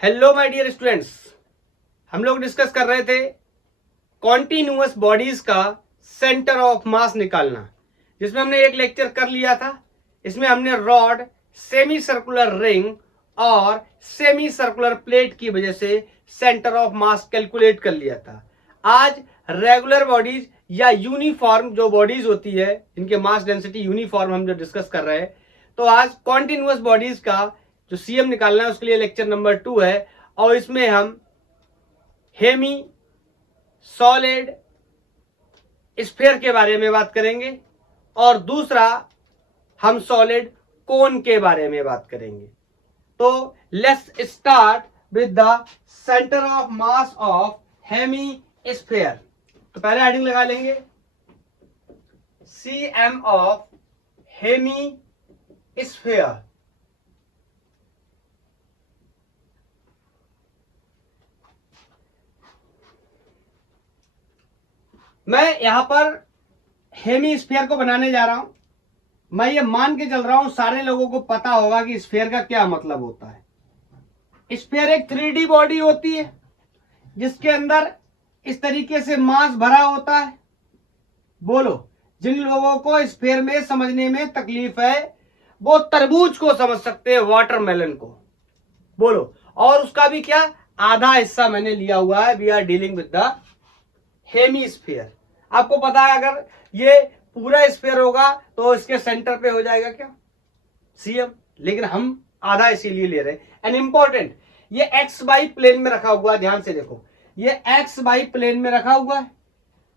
Hello my dear students, हम लोग discuss कर रहे थे कॉन्टिन्यूअस बॉडीज का सेंटर ऑफ मास निकालना, जिसमें हमने एक लेक्चर कर लिया था। इसमें हमने रॉड, सेमी सर्कुलर रिंग और सेमी सर्कुलर प्लेट की वजह से सेंटर ऑफ मास कैलकुलेट कर लिया था। आज रेगुलर बॉडीज या यूनिफॉर्म जो बॉडीज होती है, इनके मास डेंसिटी यूनिफॉर्म हम जो डिस्कस कर रहे हैं, तो आज कॉन्टिन्यूअस बॉडीज का जो सीएम निकालना है उसके लिए लेक्चर नंबर 2 है। और इसमें हम हेमी, सॉलिड, स्फीयर के बारे में बात करेंगे और दूसरा हम सॉलिड कोन के बारे में बात करेंगे। तो let's start with the centre of mass of hemisphere. तो पहले हेडिंग लगा लेंगे सीएम ऑफ हेमी स्फीयर। मैं यहां पर हेमी स्फीयर को बनाने जा रहा हूं। मैं ये मान के चल रहा हूं सारे लोगों को पता होगा कि स्फीयर का क्या मतलब होता है। स्फीयर एक 3D बॉडी होती है जिसके अंदर इस तरीके से मास भरा होता है। बोलो, जिन लोगों को स्फीयर में समझने में तकलीफ है वो तरबूज को समझ सकते हैं, वाटरमेलन को। बोलो, और उसका भी क्या आधा हिस्सा मैंने लिया हुआ है। We are dealing with the hemisphere. आपको पता है अगर ये पूरा स्फीयर होगा तो इसके सेंटर पे हो जाएगा क्या, सीएम, लेकिन हम आधा इसीलिए ले रहे हैं। एंड इंपॉर्टेंट, ये एक्स वाई प्लेन में रखा हुआ है। ध्यान से देखो, ये एक्स वाई प्लेन में रखा हुआ है।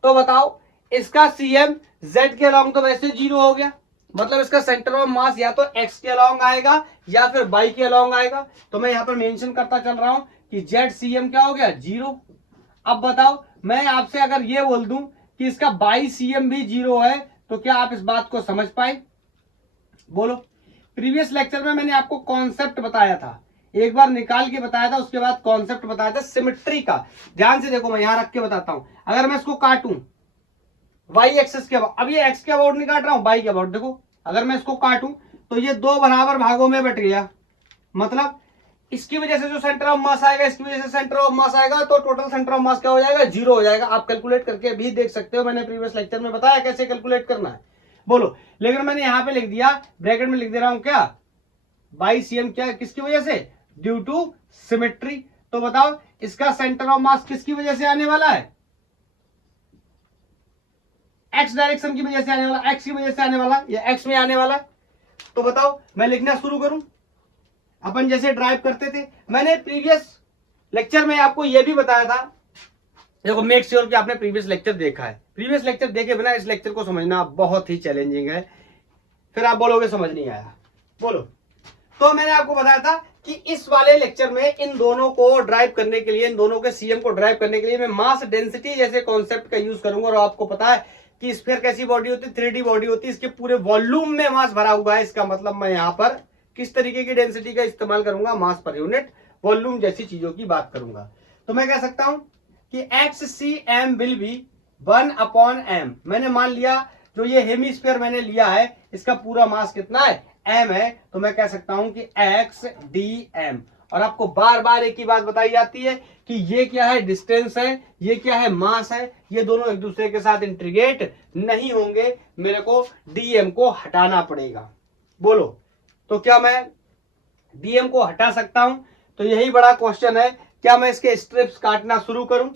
तो बताओ इसका सीएम जेड के अलॉन्ग तो वैसे 0 हो गया, मतलब इसका सेंटर ऑफ मास या तो एक्स के अलॉन्ग आएगा या फिर वाई के अलॉन्ग आएगा। तो मैं यहां पर मेंशन करता चल रहा हूं कि जेड सीएम क्या हो गया, 0। अब बताओ, मैं आपसे अगर ये बोल दूं कि इसका बाई सीएम भी 0 है तो क्या आप इस बात को समझ पाए? बोलो। प्रीवियस लेक्चर में मैंने आपको कॉन्सेप्ट बताया था, एक बार निकाल के बताया था, उसके बाद कॉन्सेप्ट बताया था सिमेट्री का। ध्यान से देखो, मैं यहां रख के बताता हूं। अगर मैं इसको काटूं वाई एक्सेस के अबाउट, अब ये एक्स के अबाउट नहीं काट रहा हूं, वाई के अबाउट। देखो, अगर मैं इसको काटूं तो ये 2 बराबर भागों में बट गया, मतलब इसकी वजह से जो सेंटर ऑफ मास आएगा, इसकी वजह से सेंटर ऑफ मास आएगा, तो टोटल सेंटर ऑफ मास क्या हो जाएगा, 0 हो जाएगा। आप कैलकुलेट करके भी देख सकते हो, मैंने प्रीवियस लेक्चर में बताया कैसे कैलकुलेट करना है। बोलो, लेकिन मैंने यहां पे लिख दिया, ब्रैकेट में लिख दे रहा हूं क्या, बाई सीएम, क्या किसकी वजह से, ड्यू टू सिमेट्री। तो बताओ इसका सेंटर ऑफ मास किसकी वजह से आने वाला है, एक्स डायरेक्शन की वजह से आने वाला, एक्स की वजह से आने वाला, या एक्स में आने वाला। तो बताओ मैं लिखना शुरू करूं, अपन जैसे ड्राइव करते थे। मैंने प्रीवियस लेक्चर में आपको यह भी बताया था, देखो मेक श्योर कि आपने प्रीवियस लेक्चर देखा है। प्रीवियस लेक्चर देखे बिना इस लेक्चर को समझना बहुत ही चैलेंजिंग है, फिर आप बोलोगे समझ नहीं आया। बोलो, तो मैंने आपको बताया था कि इस वाले लेक्चर में इन दोनों को ड्राइव करने के लिए, इन दोनों के सीएम को ड्राइव करने के लिए मैं मास डेंसिटी जैसे कॉन्सेप्ट का यूज करूंगा। और आपको पता है कि स्फीयर कैसी बॉडी होती है, 3D बॉडी होती है, इसके पूरे वॉल्यूम में मास भरा हुआ है। इसका मतलब मैं यहां पर किस तरीके की डेंसिटी का इस्तेमाल करूंगा, मास पर यूनिट वॉल्यूम जैसी चीजों की बात करूंगा। तो मैं कह सकता हूं कि X C M will be 1/m। मैंने मान लिया जो ये हेमीस्फीयर मैंने लिया है इसका पूरा मास कितना है, m है, तो मैं कह सकता हूं कि x dm। और आपको बार बार एक ही बात बताई जाती है कि ये क्या है, डिस्टेंस है, ये क्या है, मास है, ये दोनों एक दूसरे के साथ इंटीग्रेट नहीं होंगे, मेरे को dm को हटाना पड़ेगा। बोलो, तो क्या मैं dm को हटा सकता हूं? तो यही बड़ा क्वेश्चन है, क्या मैं इसके स्ट्रिप्स काटना शुरू करूं?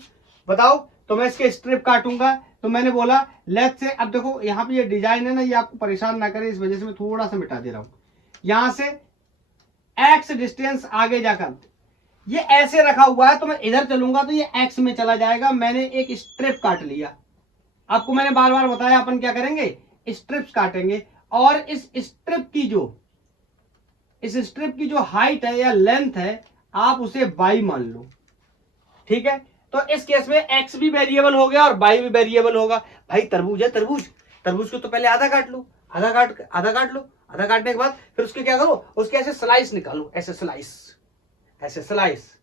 बताओ। तो मैं इसके स्ट्रिप काटूंगा। तो मैंने बोला लेफ्ट से, अब देखो यहां पे ये डिजाइन है ना, ये आपको परेशान ना करे, इस वजह से मैं थोड़ा सा मिटा दे रहा हूं। यहां से एक्स डिस्टेंस आगे जाकर ये ऐसे रखा हुआ है, तो मैं इधर चलूंगा तो ये एक्स में चला जाएगा। मैंने एक स्ट्रिप काट लिया। आपको मैंने बार बार बताया अपन क्या करेंगे, स्ट्रिप्स काटेंगे। और इस स्ट्रिप की जो हाइट है या लेंथ है, आप उसे बाई मान लो, ठीक है। तो इस केस में एक्स भी वेरिएबल हो गया और बाई भी वेरिएबल होगा। भाई तरबूज है, तरबूज को तो पहले आधा काट लो, आधा काटने के बाद फिर उसके क्या करो, उसके ऐसे स्लाइस निकालो, ऐसे स्लाइस,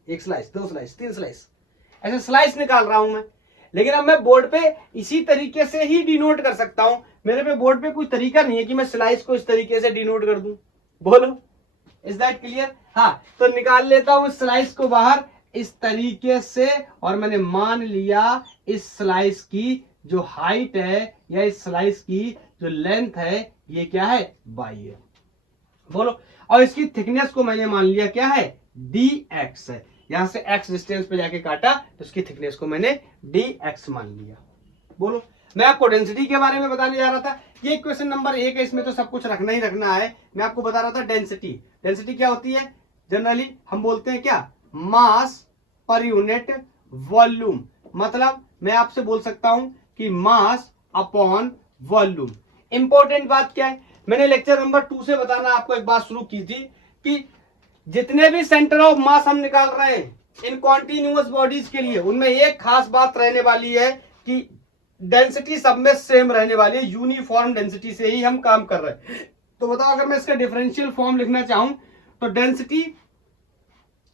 एक स्लाइस, 2 स्लाइस, 3 स्लाइस, ऐसे स्लाइस निकाल रहा हूं मैं। लेकिन अब मैं बोर्ड पे इसी तरीके से ही डिनोट कर सकता हूं। मेरे पे बोर्ड पे कोई तरीका नहीं है कि मैं स्लाइस को इस तरीके से डिनोट कर दूं। बोलो, इज दैट क्लियर? हाँ, तो निकाल लेता हूं स्लाइस को बाहर इस तरीके से, और मैंने मान लिया इस स्लाइस की जो हाइट है या इस स्लाइस की जो लेंथ है ये क्या है, बाई है। बोलो, और इसकी थिकनेस को मैंने मान लिया क्या है, dx है। यहां से x डिस्टेंस पे जाके काटा तो इसकी थिकनेस को मैंने dx मान लिया। बोलो, मैं आपको डेंसिटी के बारे में बताने जा रहा था। ये क्वेश्चन नंबर 1 है, इसमें तो सब कुछ रखना ही रखना है। मैं आपको बता रहा था डेंसिटी। डेंसिटी क्या होती है? जनरली हम बोलते हैं क्या, मास पर यूनिट वॉल्यूम। मतलब मैं आपसे बोल सकता हूं कि मास अपॉन वॉल्यूम। इंपॉर्टेंट बात क्या है, मैंने लेक्चर नंबर 2 से बताना आपको एक बात शुरू की थी कि जितने भी सेंटर ऑफ मास हम निकाल रहे हैं इन कॉन्टिन्यूअस बॉडीज के लिए, उनमें एक खास बात रहने वाली है कि डेंसिटी सब में सेम रहने वाली है, यूनिफॉर्म डेंसिटी से ही हम काम कर रहे हैं। तो बताओ, अगर मैं इसका डिफरेंशियल फॉर्म लिखना चाहूं तो डेंसिटी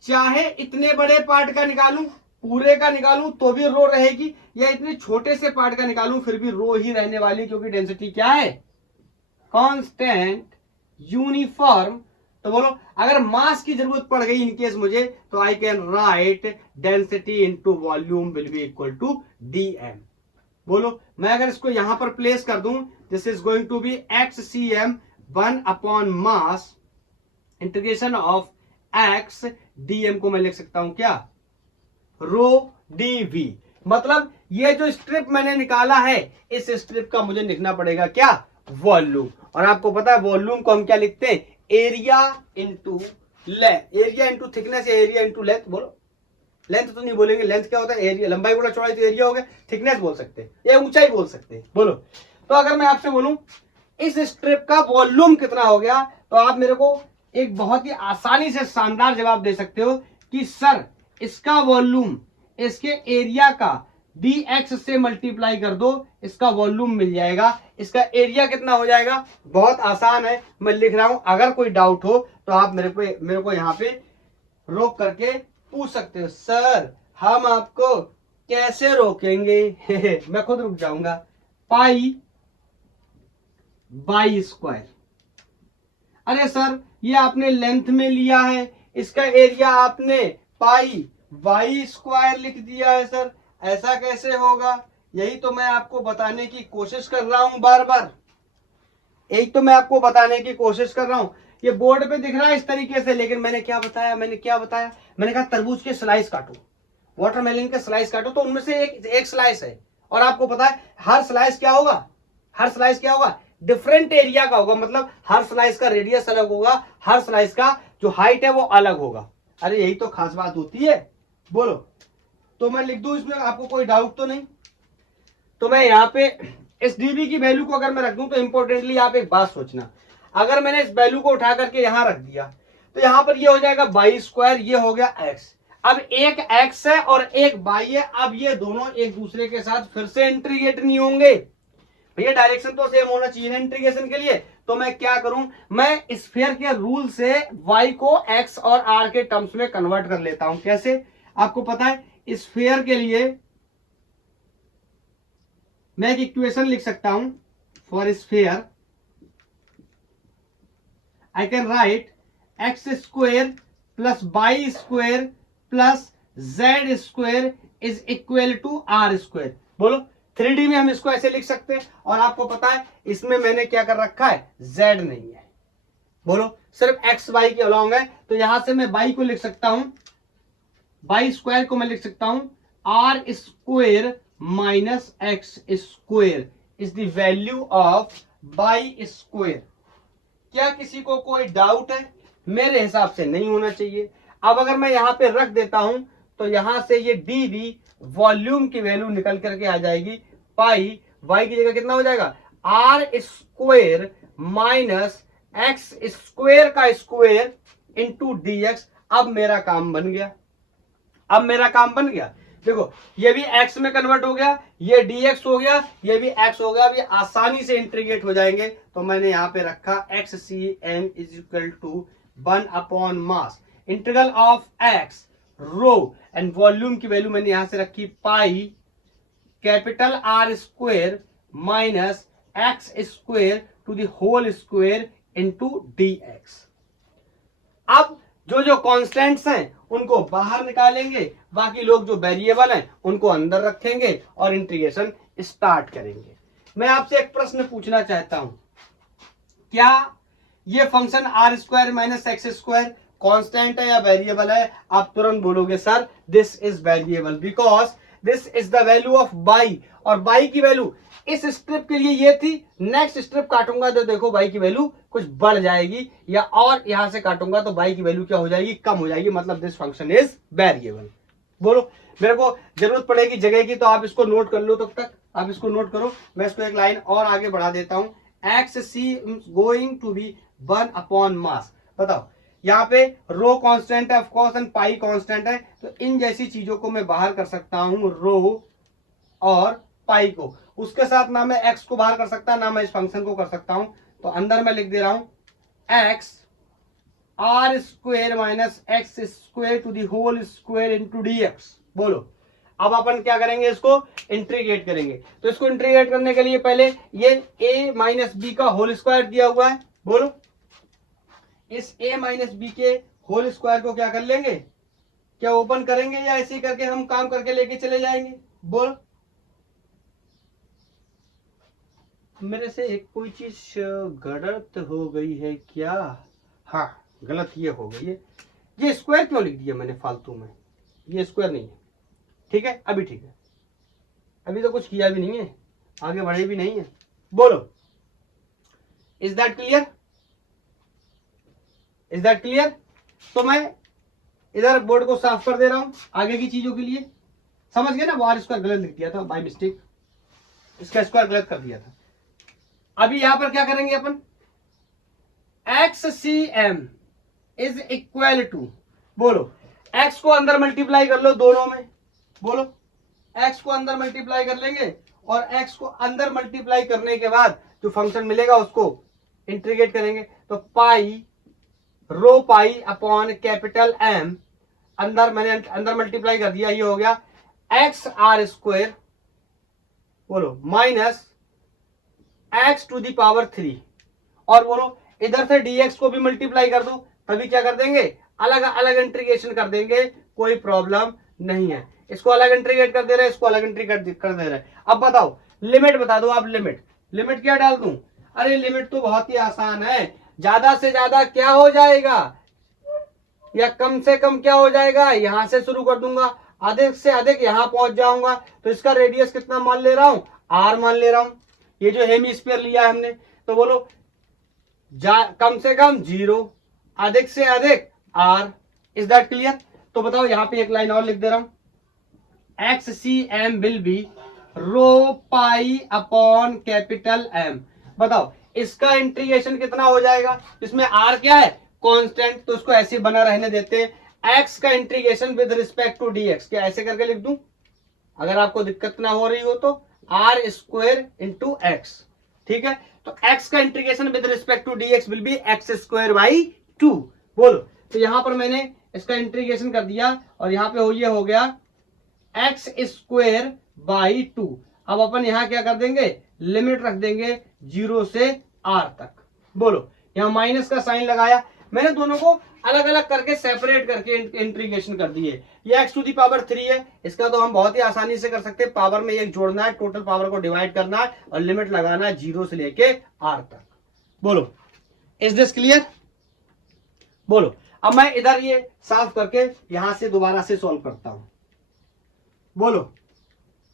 चाहे इतने बड़े पार्ट का निकालूं, पूरे का निकालूं तो भी रो रहेगी, या इतने छोटे से पार्ट का निकालूं फिर भी रो ही रहने वाली, क्योंकि डेंसिटी क्या है, कांस्टेंट यूनिफॉर्म। तो बोलो, अगर मास की जरूरत पड़ गई इनकेस मुझे, तो I can write density into volume will be equal to dm। बोलो, मैं अगर इसको यहां पर प्लेस कर दूं, this is going to be xcm 1 upon mass integration of x dm को मैं लिख सकता हूं क्या, रो dv। मतलब ये जो स्ट्रिप मैंने निकाला है, इस स्ट्रिप का मुझे लिखना पड़ेगा क्या, वॉल्यूम। और आपको पता है वॉल्यूम को हम क्या लिखते हैं, area into length, area into thickness या एरिया इंटू लेंथ। बोलो, लेंथ तो नहीं बोलेंगे, लेंथ क्या होता है, एरिया, लंबाई गुणा चौड़ाई तो एरिया हो गया, थिकनेस बोल सकते हैं या ऊंचाई बोल सकते हैं। बोलो, तो अगर मैं आपसे बोलूं इस स्ट्रिप का वॉल्यूम कितना हो गया, तो आप मेरे को एक बहुत ही आसानी से शानदार जवाब दे सकते हो कि सर इसका वॉल्यूम इसके एरिया का dx से मल्टीप्लाई कर दो, इसका वॉल्यूम मिल जाएगा। इसका एरिया कितना हो जाएगा, बहुत आसान है, मैं लिख रहा हूं। अगर कोई डाउट हो तो आप मेरे को यहां पे रोक करके पूछ सकते हो, सर हम आपको कैसे रोकेंगे मैं खुद रुक जाऊंगा। पाई बाई स्क्वायर, अरे सर ये आपने लेंथ में लिया है, इसका एरिया आपने पाई बाई स्क्वायर लिख दिया है, सर ऐसा कैसे होगा? यही तो मैं आपको बताने की कोशिश कर रहा हूं बार बार, यही तो मैं आपको बताने की कोशिश कर रहा हूं। ये बोर्ड पे दिख रहा है इस तरीके से, लेकिन मैंने क्या बताया, मैंने कहा तरबूज के स्लाइस काटो, वाटरमेलन के स्लाइस काटो, तो उनमें से एक स्लाइस है, और आपको पता है हर स्लाइस क्या होगा, डिफरेंट एरिया का होगा। मतलब हर स्लाइस का रेडियस अलग होगा, हर स्लाइस का जो हाइट है वो अलग होगा। अरे यही तो खास बात होती है। बोलो, तो मैं लिख दूं इसमें, आपको कोई डाउट तो नहीं? तो मैं यहाँ पे इस dv की वैल्यू को अगर मैं रख दूं, तो इंपॉर्टेंटली आप एक बात सोचना, अगर मैंने इस वैल्यू को उठा करके यहां रख दिया तो यहां पर ये हो जाएगा बाई स्क्वायर, ये हो गया x। अब एक x है और एक बाई है, अब ये दोनों एक दूसरे के साथ फिर से इंटीग्रेट नहीं होंगे भैया, डायरेक्शन तो सेम होना चाहिए ना इंटीग्रेशन के लिए। तो मैं क्या करूं, मैं स्फीयर के रूल से y को x और r के टर्म्स में कन्वर्ट कर लेता हूं। कैसे, आपको पता है स्फीयर के लिए मैं एक इक्वेशन लिख सकता हूं, for sphere I can write X square plus Y square plus Z square is equal to R square. बोलो, 3D में हम इसको ऐसे लिख सकते हैं, और आपको पता है इसमें मैंने क्या कर रखा है, z नहीं है। बोलो, सिर्फ x y के अलॉन्ग है, तो यहां से मैं बाई को लिख सकता हूं, बाई स्क्वायर को मैं लिख सकता हूं R square minus X square is the value of Y square. क्या किसी को कोई डाउट है? मेरे हिसाब से नहीं होना चाहिए। अब अगर मैं यहां पे रख देता हूं तो यहां से ये dv वॉल्यूम की वैल्यू निकल करके आ जाएगी, पाई y की जगह कितना हो जाएगा, R square minus X square का स्क्वेयर इंटू dx। अब मेरा काम बन गया, देखो ये भी x में कन्वर्ट हो गया, ये dx हो गया, ये भी x हो गया, अब ये आसानी से इंटीग्रेट हो जाएंगे। तो मैंने यहां पे रखा xcm is equal to 1 upon mass integral of x rho and volume की वैल्यू मैंने यहां से रखी pi capital R square minus X square to the whole square into dx। जो जो कॉन्स्टेंट्स हैं उनको बाहर निकालेंगे, बाकी लोग जो वेरिएबल हैं उनको अंदर रखेंगे और इंटीग्रेशन स्टार्ट करेंगे। मैं आपसे एक प्रश्न पूछना चाहता हूं, क्या ये function R square minus X square constant है या वेरिएबल है? आप तुरंत बोलोगे sir this is variable because this is the value of Y, और बाई की वैल्यू इस स्ट्रिप के लिए ये थी, नेक्स्ट स्ट्रिप काटूंगा तो देखो बाई की वैल्यू कुछ बढ़ जाएगी, या और यहां से काटूंगा तो बाई की वैल्यू क्या हो जाएगी, कम हो जाएगी, मतलब दिस फंक्शन इज वेरिएबल। बोलो, मेरे को जरूरत पड़ेगी जगह की तो आप इसको नोट कर लो, तब तक आप इसको नोट करो। मैं इसको एक लाइन और आगे बढ़ा देता हूं, X C going to be 1 upon mass. बताओ यहाँ पे रो कांस्टेंट है ऑफकोर्स एंड पाई कांस्टेंट है, तो इन जैसी चीजों को मैं बाहर कर सकता हूं रो और पाई को, उसके साथ ना मैं एक्स को बाहर कर सकता ना मैं इस फंक्शन को कर सकता हूं, तो अंदर मैं लिख दे रहा हूं X R square minus X square to the whole square into D X. बोलो, अब अपन क्या करेंगे, इसको इंटीग्रेट करेंगे। तो इसको इंटीग्रेट करने के लिए पहले ये a माइनस बी का होल स्क्वायर दिया हुआ है, बोलो इस a माइनस बी के होल स्क्वायर को क्या कर लेंगे, क्या ओपन करेंगे या ऐसे ही करके हम काम करके लेके चले जाएंगे? बोलो, मेरे से एक कोई चीज गलत हो गई है क्या? हाँ, गलत ये हो गई है, ये स्क्वायर क्यों लिख दिया मैंने फालतू में, ये स्क्वायर नहीं है। ठीक है, अभी ठीक है, अभी तो कुछ किया भी नहीं है, आगे बढ़े भी नहीं है। बोलो, is that clear? Is that clear? तो मैं इधर बोर्ड को साफ कर दे रहा हूं आगे की चीजों के लिए। समझ गए ना, वो आर स्क्वायर गलत लिख दिया था बाय मिस्टेक, इसका स्क्वायर गलत कर दिया था। अभी यहां पर क्या करेंगे अपन, x C M is equal to, बोलो एक्स को अंदर मल्टीप्लाई कर लो दोनों में, बोलो x को अंदर मल्टीप्लाई कर लेंगे और x को अंदर मल्टीप्लाई करने के बाद जो फंक्शन मिलेगा उसको इंटीग्रेट करेंगे, तो pi rho pi upon capital M, अंदर मैंने अंदर मल्टीप्लाई कर दिया, ये हो गया एक्स आर स्क्वायर, बोलो minus X to the power 3, और बोलो इधर से dx को भी मल्टीप्लाई कर दो, तभी क्या कर देंगे, अलग अलग इंटीग्रेशन कर देंगे, कोई प्रॉब्लम नहीं है। इसको अलग इंटीग्रेट कर दे रहे हैं, इसको अलग इंटीग्रेट कर दे रहे हैं। अब बताओ लिमिट बता दो आप, लिमिट क्या डाल दूं? अरे लिमिट तो बहुत ही आसान है, ज्यादा से ज्यादा क्या हो जाएगा या कम से कम क्या हो जाएगा, यहां से शुरू कर दूंगा, अधिक से अधिक यहां पहुंच जाऊंगा, तो इसका रेडियस कितना मान ले रहा हूं, आर मान ले रहा हूं। ये जो हेमीस्फीयर लिया है हमने, तो बोलो कम से कम 0, अधिक से अधिक आर। Is that clear? तो बताओ यहां पे एक लाइन और लिख दे रहा हूं, X C M will be rho pi upon capital M. बताओ इसका इंटीग्रेशन कितना हो जाएगा, इसमें आर क्या है, कांस्टेंट, तो इसको ऐसे बना रहने देते हैं, एक्स का integration with respect to DX, क्या ऐसे करके लिख दूं? अगर आपको दिक्कत ना हो रही हो तो आर स्क्वायर इंटू एक्स, ठीक है, तो एक्स का integration with respect to DX will be X square by 2। बोलो, तो यहां पर मैंने इसका इंटीग्रेशन कर दिया और यहां पे ये हो गया एक्स स्क्वायर बाई 2। अब अपन यहां क्या कर देंगे, लिमिट रख देंगे 0 से r तक। बोलो, यहां माइनस का साइन लगाया, मैंने दोनों को अलग अलग करके सेपरेट करके इंटीग्रेशन कर दिए। ये x टू दी पावर 3 है, इसका तो हम बहुत ही आसानी से कर सकते हैं, पावर में एक जोड़ना है, टोटल पावर को डिवाइड करना है और लिमिट लगाना है 0 से लेके r तक। बोलो, इज दिस क्लियर? बोलो, अब मैं इधर ये साफ करके यहां से दोबारा से सॉल्व करता हूं। बोलो,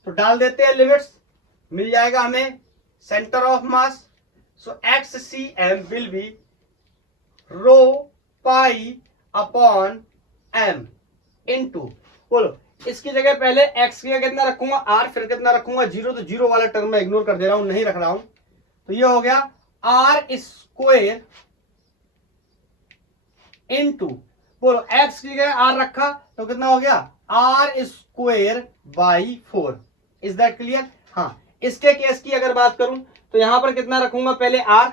तो डाल देते हैं लिमिट्स, मिल जाएगा हमें centre of mass, so X C M will be rho pi upon M into, बोलो इसकी जगह पहले x की जगह कितना रखूंगा, r, फिर कितना रखूंगा 0, तो 0 वाला टर्म मैं इग्नोर कर दे रहा हूं, नहीं रख रहा हूं, तो ये हो गया r स्क्वायर इनटू, बोलो x की जगह r रखा तो कितना हो गया r square by 4। Is that clear? हाँ, इसके केस की अगर बात करूं तो यहां पर कितना रखूंगा, पहले r,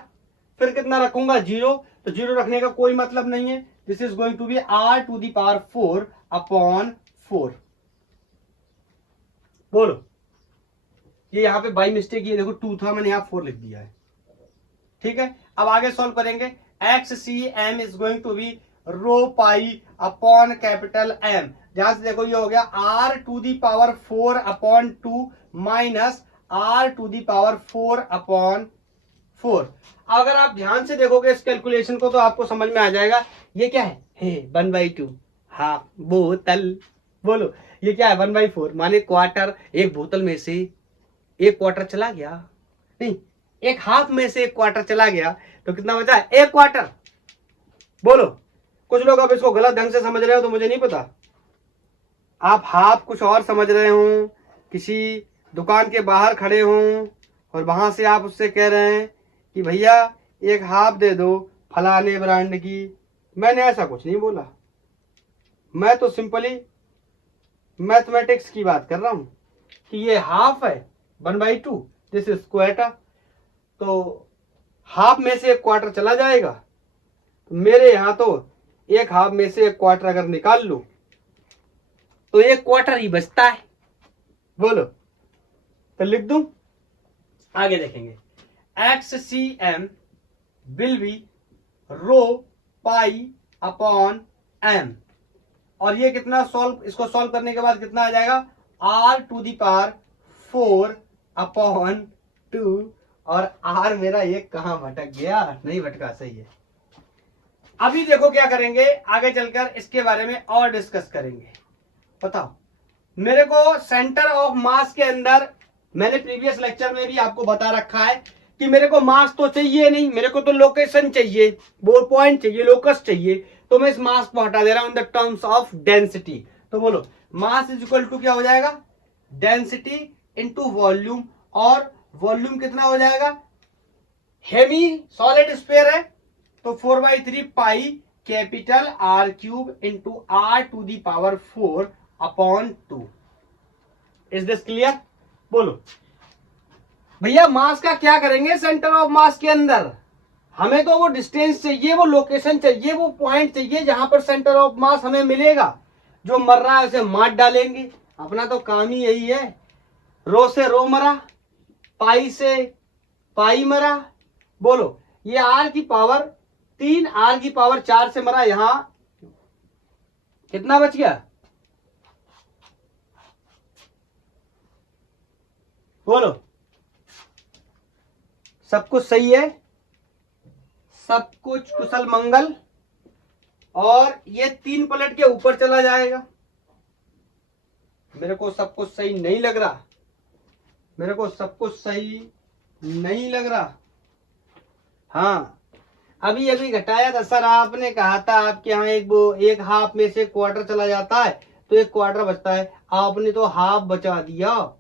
फिर कितना रखूंगा 0, तो 0 रखने का कोई मतलब नहीं है, this is going to be r to the power 4 upon 4। बोलो, ये यहां पे बाई मिस्टेक, ये देखो 2 था, मैंने यहां 4 लिख दिया है, ठीक है। अब आगे सॉल्व करेंगे, X C M is going to be rho pi upon capital M. जहां से देखो ये हो गया r to the power 4 upon 2 minus r to the power 4 upon 4। अगर आप ध्यान से देखोगे इस कैलकुलेशन को तो आपको समझ में आ जाएगा ये क्या है 1/2 हाफ बोतल। बोलो ये क्या है 1/4 माने क्वार्टर। एक बोतल में से एक क्वार्टर चला गया, नहीं एक हाफ में से एक क्वार्टर चला गया तो कितना बचा है एक क्वार्टर। बोलो कुछ लोग अब इसको गलत ढंग से समझ रहे हो तो मुझे नहीं पता, आप हाफ कुछ और समझ रहे हो, किसी दुकान के बाहर खड़े हो और वहां से आप उससे कह रहे हैं कि भैया एक हाफ दे दो फलाने ब्रांड की। मैंने ऐसा कुछ नहीं बोला, मैं तो सिंपली मैथमेटिक्स की बात कर रहा हूं कि ये हाफ है 1/2 दिस इज क्वार्टर, तो हाफ में से एक क्वार्टर चला जाएगा। तो मेरे यहां तो एक हाफ में से एक क्वार्टर अगर निकाल लो तो एक क्वार्टर ही बचता है। बोलो तो लिख दूं, आगे देखेंगे XCM will be rho pi upon M. और ये कितना सॉल्व, इसको सॉल्व करने के बाद कितना आ जाएगा r to the power 4 upon 2। और r मेरा ये कहां भटक गया, नहीं भटका, सही है। अभी देखो क्या करेंगे, आगे चलकर इसके बारे में और डिस्कस करेंगे। बताओ मेरे को सेंटर ऑफ मास के अंदर, मैंने प्रीवियस लेक्चर में भी आपको बता रखा है कि मेरे को मास तो चाहिए नहीं, मेरे को तो लोकेशन चाहिए, वो पॉइंट चाहिए, लोकस चाहिए। तो मैं इस मास को हटा दे रहा हूं in the terms of density. तो बोलो मास इज इक्वल टू क्या हो जाएगा डेंसिटी इनटू वॉल्यूम। और वॉल्यूम कितना हो जाएगा, हेमी सॉलिड स्फीयर है तो 4/3 pi capital R cube into R to the power 4 upon 2। Is this clear? बोलो भैया मास का क्या करेंगे सेंटर ऑफ मास के अंदर, हमें तो वो डिस्टेंस चाहिए, वो लोकेशन चाहिए, वो पॉइंट चाहिए जहां पर सेंटर ऑफ मास हमें मिलेगा। जो मर रहा है उसे मार डालेंगे, अपना तो काम ही यही है। रो से रो मरा, पाई से पाई मरा। बोलो ये R की पावर 3 R की पावर 4 से मरा, यहां कितना बच गया बोलो, सब कुछ सही है, सब कुछ कुशल मंगल। और ये 3 पलट के ऊपर चला जाएगा। मेरे को सब कुछ सही नहीं लग रहा, मेरे को सब कुछ सही नहीं लग रहा। हाँ अभी अभी घटाया था सर, आपने कहा था आपके यहाँ एक हाफ में से क्वार्टर चला जाता है तो एक क्वार्टर बचता है, आपने तो हाफ बचा दिया।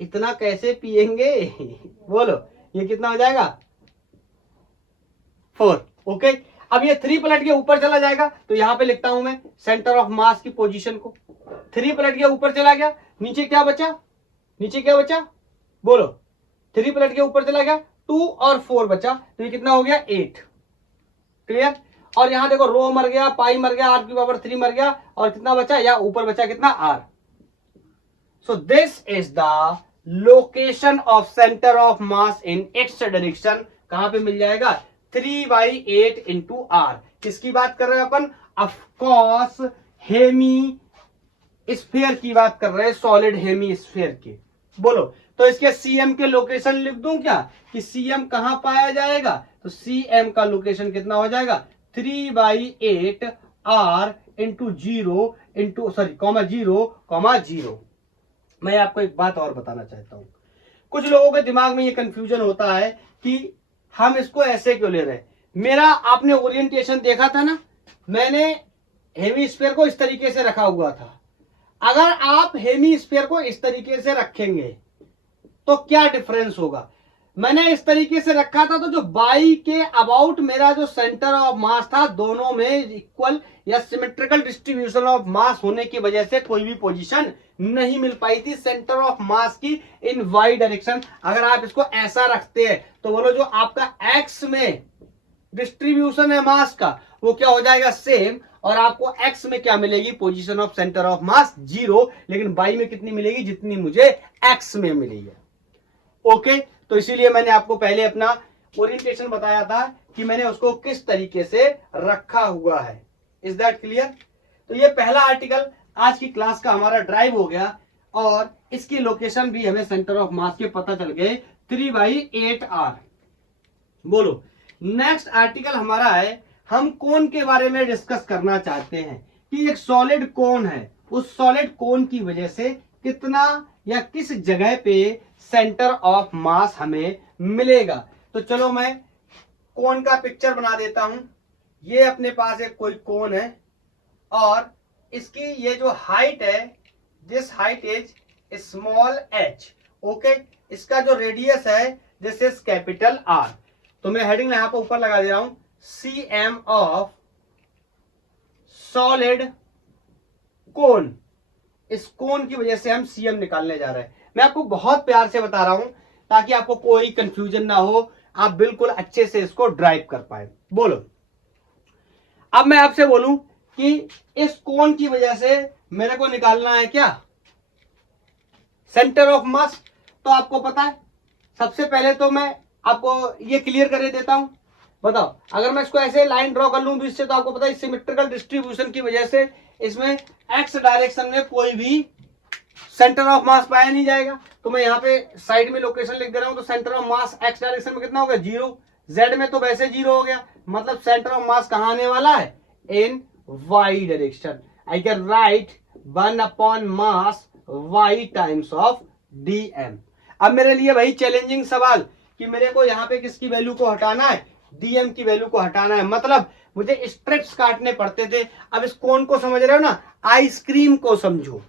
इतना कैसे पिएंगे बोलो ये कितना हो जाएगा 4। ओके अब ये 3 पलट के ऊपर चला जाएगा तो यहां पे लिखता हूं मैं सेंटर ऑफ मास की पोजीशन को। 3 पलट के ऊपर चला गया, नीचे क्या बचा, नीचे क्या बचा बोलो, 3 पलट के ऊपर चला गया 2 और 4 बचा तो ये कितना हो गया 8। क्लियर? और यहां देखो रो मर गया, पाई मर गया, R की पावर 3 मर गया और कितना बचा, या ऊपर बचा कितना R। So this is the location of centre of mass in x direction. कहां पे मिल जाएगा 3/8 इंटू R। किसकी बात कर रहे हैं अपन, ऑफकोर्स हेमी स्फीयर की बात कर रहे हैं, सॉलिड हेमी स्फीयर की। बोलो तो इसके CM के लोकेशन लिख दूं क्या कि CM कहां पाया जाएगा, तो CM का लोकेशन कितना हो जाएगा 3/8 R into 0 into sorry comma 0,0। मैं आपको एक बात और बताना चाहता हूं, कुछ लोगों के दिमाग में ये कंफ्यूजन होता है कि हम इसको ऐसे क्यों ले रहे हैं। मेरा आपने ओरिएंटेशन देखा था ना, मैंने हेमीस्फीयर को इस तरीके से रखा हुआ था। अगर आप हेमीस्फीयर को इस तरीके से रखेंगे तो क्या डिफरेंस होगा, मैंने इस तरीके से रखा था तो जो बाई के अबाउट मेरा जो सेंटर ऑफ मास था, दोनों में इक्वल या सिमेट्रिकल डिस्ट्रीब्यूशन ऑफ मास होने की वजह से कोई भी पोजीशन नहीं मिल पाई थी सेंटर ऑफ मास की इन वाई डायरेक्शन। अगर आप इसको ऐसा रखते हैं तो बोलो जो आपका एक्स में डिस्ट्रीब्यूशन है मास का वो क्या हो जाएगा सेम, और आपको एक्स में क्या मिलेगी पोजीशन ऑफ सेंटर ऑफ मास 0, लेकिन वाई में कितनी मिलेगी जितनी मुझे एक्स में मिली है। ओके तो इसीलिए मैंने आपको पहले अपना ओरिएंटेशन बताया था कि मैंने उसको किस तरीके से रखा हुआ है। Is that clear? तो ये पहला आर्टिकल आज की क्लास का हमारा ड्राइव हो गया और इसकी लोकेशन भी हमें सेंटर ऑफ मास के पता चल गए 3/8r। बोलो नेक्स्ट आर्टिकल हमारा है, हम कोन के बारे में डिस्कस करना चाहते हैं कि एक सॉलिड कोन है, उस सॉलिड कोन की वजह से कितना या किस जगह पे सेंटर ऑफ मास हमें मिलेगा। तो चलो मैं कोन का पिक्चर बना देता हूं। ये अपने पास एक कोई कोन है और इसकी ये जो हाइट है, this height is small h, okay. इसका जो रेडियस है दिस इज कैपिटल R। तो मैं हेडिंग यहां पर ऊपर लगा दे रहा हूं, CM ऑफ सॉलिड कोन। इस कोन की वजह से हम CM निकालने जा रहे हैं। मैं आपको बहुत प्यार से बता रहा हूं ताकि आपको कोई कंफ्यूजन ना हो, आप बिल्कुल अच्छे से इसको ड्राइव कर पाए। बोलो अब मैं आपसे बोलूं कि इस कोन की वजह से मेरे को निकालना है क्या, सेंटर ऑफ मास। तो आपको पता है, सबसे पहले तो मैं आपको ये क्लियर कर देता हूं। बताओ अगर मैं इसको ऐसे लाइन ड्रॉ कर लूं तो इससे तो आपको पता है सिमेट्रिकल डिस्ट्रीब्यूशन की वजह से इसमें एक्स डायरेक्शन में कोई भी सेंटर ऑफ मास पाया नहीं जाएगा। तो मैं यहाँ पे साइड में लोकेशन लिख दे रहा हूं, तो centre of mass x direction में कितना हो गया 0, जेड में तो वैसे 0 हो गया, मतलब सेंटर ऑफ मास कहां आने वाला है, in y direction. I can write 1 mass y times of dm। अब मेरे लिए भाई चैलेंजिंग सवाल कि मेरे को यहाँ पे किसकी वैल्यू को हटाना है, dm की वैल्यू को हटाना है, मतलब मुझे स्ट्रिप्स काटने पड़ते थे। अब इस कोन को समझ रहे हो ना, आइसक्रीम को समझो।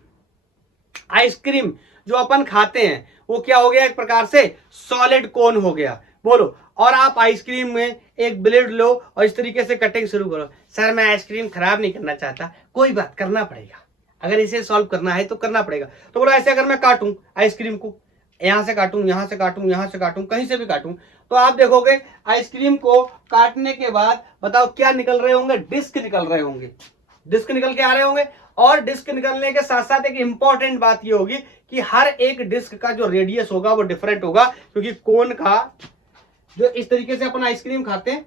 आइसक्रीम जो अपन खाते हैं वो क्या हो गया, एक प्रकार से सॉलिड कोन हो गया। बोलो, और आप आइसक्रीम में एक ब्लेड लो और इस तरीके से कटिंग शुरू करो। सर मैं आइसक्रीम खराब नहीं करना चाहता, कोई बात, करना पड़ेगा, अगर इसे सॉल्व करना है तो करना पड़ेगा। तो बोलो ऐसे अगर मैं काटूं आइसक्रीम को, यहां से काटूं, यहां से काटूं, यहां से काटूं, कहीं से भी काटूं, तो आप देखोगे आइसक्रीम को काटने के बाद बताओ क्या निकल रहे होंगे, डिस्क निकल रहे होंगे, डिस्क निकल के आ रहे होंगे। और डिस्क निकलने के साथ साथ एक इंपॉर्टेंट बात ये होगी कि हर एक डिस्क का जो रेडियस होगा वो डिफरेंट होगा, क्योंकि कोन का जो इस तरीके से अपन आइसक्रीम खाते हैं,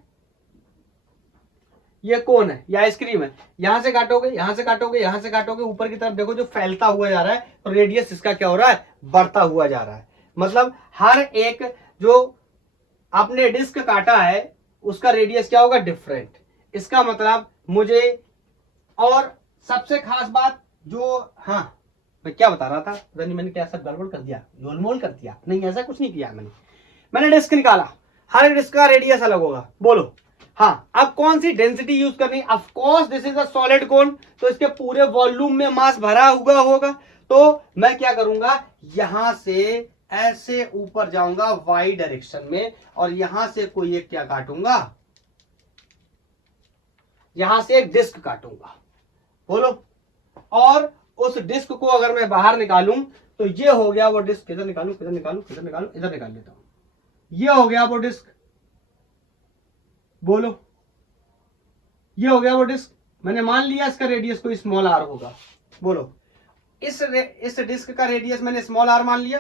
ये कोन है, ये आइसक्रीम है, यहां से काटोगे, यहां से काटोगे, यहां से काटोगे, ऊपर की तरफ देखो जो फैलता हुआ जा रहा है, तो रेडियस इसका क्या हो रहा है, बढ़ता हुआ जा रहा है। मतलब हर एक जो आपने डिस्क काटा है उसका रेडियस क्या होगा, डिफरेंट। इसका मतलब मुझे, और सबसे खास बात जो, हाँ मैं क्या बता रहा था, पता नहीं मैंने क्या सब गड़बड़ कर दिया, गोलमोल कर दिया, नहीं ऐसा कुछ नहीं किया मैंने डिस्क निकाला, हर एक डिस्क का रेडियस अलग होगा। बोलो हाँ, अब कौन सी डेंसिटी यूज करनी, of course this is a solid कोन, तो इसके पूरे वॉल्यूम में मास भरा हुआ होगा। तो मैं क्या करूंगा, यहां से ऐसे ऊपर जाऊंगा वाई डायरेक्शन में और यहां से कोई एक क्या काटूंगा, यहां से एक डिस्क काटूंगा। बोलो, और उस डिस्क को अगर मैं बाहर निकालूं तो ये हो गया वो डिस्क, किधर निकालूं, किधर निकालूं, किधर निकालूं, इधर निकाल लेता हूं, ये हो गया वो डिस्क। बोलो, ये हो गया वो डिस्क, मैंने मान लिया इसका रेडियस कोई स्मॉल r होगा। बोलो, इस डिस्क का रेडियस मैंने स्मॉल r मान लिया,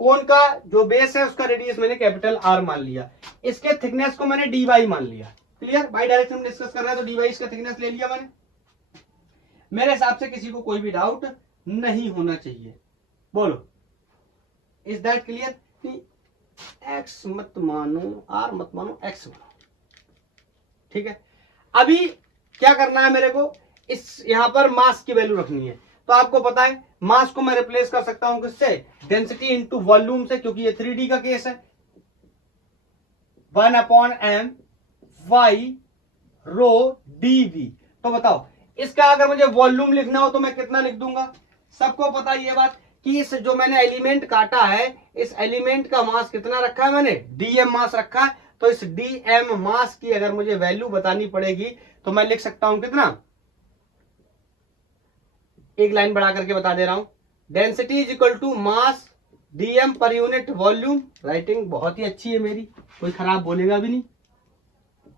कोन का जो बेस है उसका रेडियस मैंने कैपिटल R मान लिया, इसके थिकनेस को मैंने dy मान लिया। क्लियर, बाई डायरेक्शन में डिस्कस कर रहा है तो dy इसका थिकनेस ले लिया मैंने। मेरे हिसाब से किसी को कोई भी डाउट नहीं होना चाहिए। बोलो, इज दैट क्लियर? x मत मानो, r मत मानो, x मानो, ठीक है। अभी क्या करना है मेरे को, इस यहां पर मास की वैल्यू रखनी है। तो आपको पता है मास को मैं रिप्लेस कर सकता हूं किससे, डेंसिटी इनटू वॉल्यूम से, क्योंकि ये 3D का केस है। 1/m y रो dv। तो बताओ इसका अगर मुझे वॉल्यूम लिखना हो तो मैं कितना लिख दूंगा। सबको पता है ये बात कि इस जो मैंने एलिमेंट काटा है, इस एलिमेंट का मास कितना रखा है मैंने, dm मास रखा है। तो इस dm मास की अगर मुझे वैल्यू बतानी पड़ेगी तो मैं लिख सकता हूं कितना, एक लाइन बढ़ा करके बता दे रहा हूं, density is equal to mass dm पर यूनिट वॉल्यूम। राइटिंग बहुत ही अच्छी है मेरी, कोई खराब बोलेगा भी नहीं।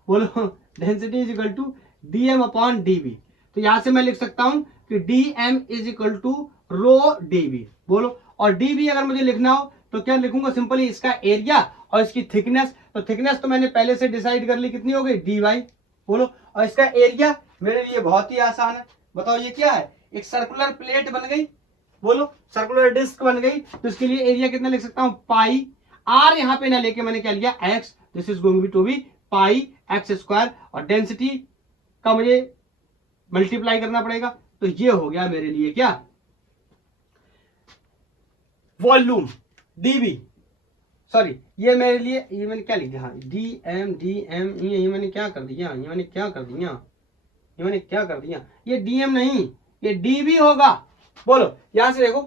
बोलो, density is equal to dm upon dv। तो यहां से मैं लिख सकता हूं कि dm is equal to rho dv। बोलो, और dv अगर मुझे लिखना हो तो क्या लिखूंगा, सिंपली इसका एरिया और इसकी थिकनेस। तो थिकनेस तो मैंने पहले से डिसाइड कर ली, कितनी हो गई, dy। बोलो, और इसका एरिया मेरे लिए बहुत ही आसान है। बताओ ये क्या है, एक सर्कुलर प्लेट बन गई, बोलो सर्कुलर डिस्क बन गई, तो इसके लिए एरिया कितना लिख सकता हूं, पाई आर यहां पे ना लेके मैंने क्या लिया, X, this is going to be pi X square, और डेंसिटी का मुझे मल्टीप्लाई करना पड़ेगा, तो ये हो गया मेरे लिए क्या, वॉल्यूम डीबी, सॉरी ये मेरे लिए, ये मैंने क्या लिख दिया, डी एम ये मैंने क्या कर दिया, ये मैंने क्या कर दिया, ये डीएम नहीं, ये डीबी होगा। बोलो यहां से देखो,